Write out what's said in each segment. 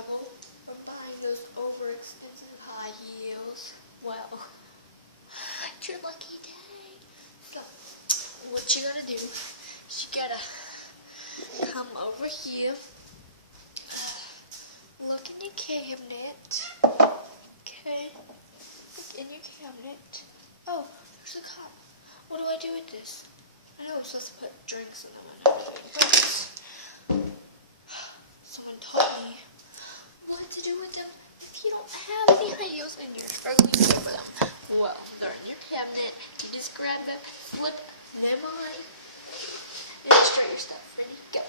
struggle of buying those overexpensive high heels. Well, it's your lucky day. So, what you gotta do is you gotta come over here, look in your cabinet, okay, look in your cabinet. Oh, there's a cup. What do I do with this? I know I'm supposed to put drinks in them and everything, but someone told me what to do with them if you don't have any high heels and you're struggling to pay for them. Well, they're in your cabinet. You just grab them, flip them on, and start your stuff. Ready? Go.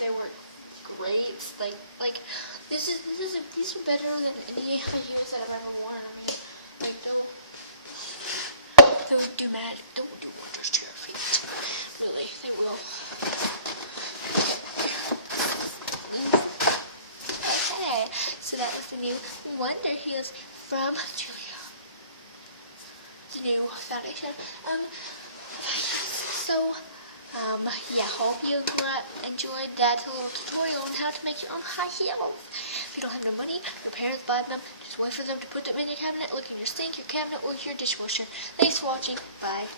They were great. These are better than any high heels that I've ever worn. I mean, like those do magic. Don't do wonders to your feet. Really, they will. Okay, so that was the new Wonder Heels from Julia. The new foundation. Yeah, hope you enjoyed that little tutorial on how to make your own high heels. If you don't have no money, your parents buy them, just wait for them to put them in your cabinet, look in your sink, your cabinet, or your dishwasher. Thanks for watching. Bye.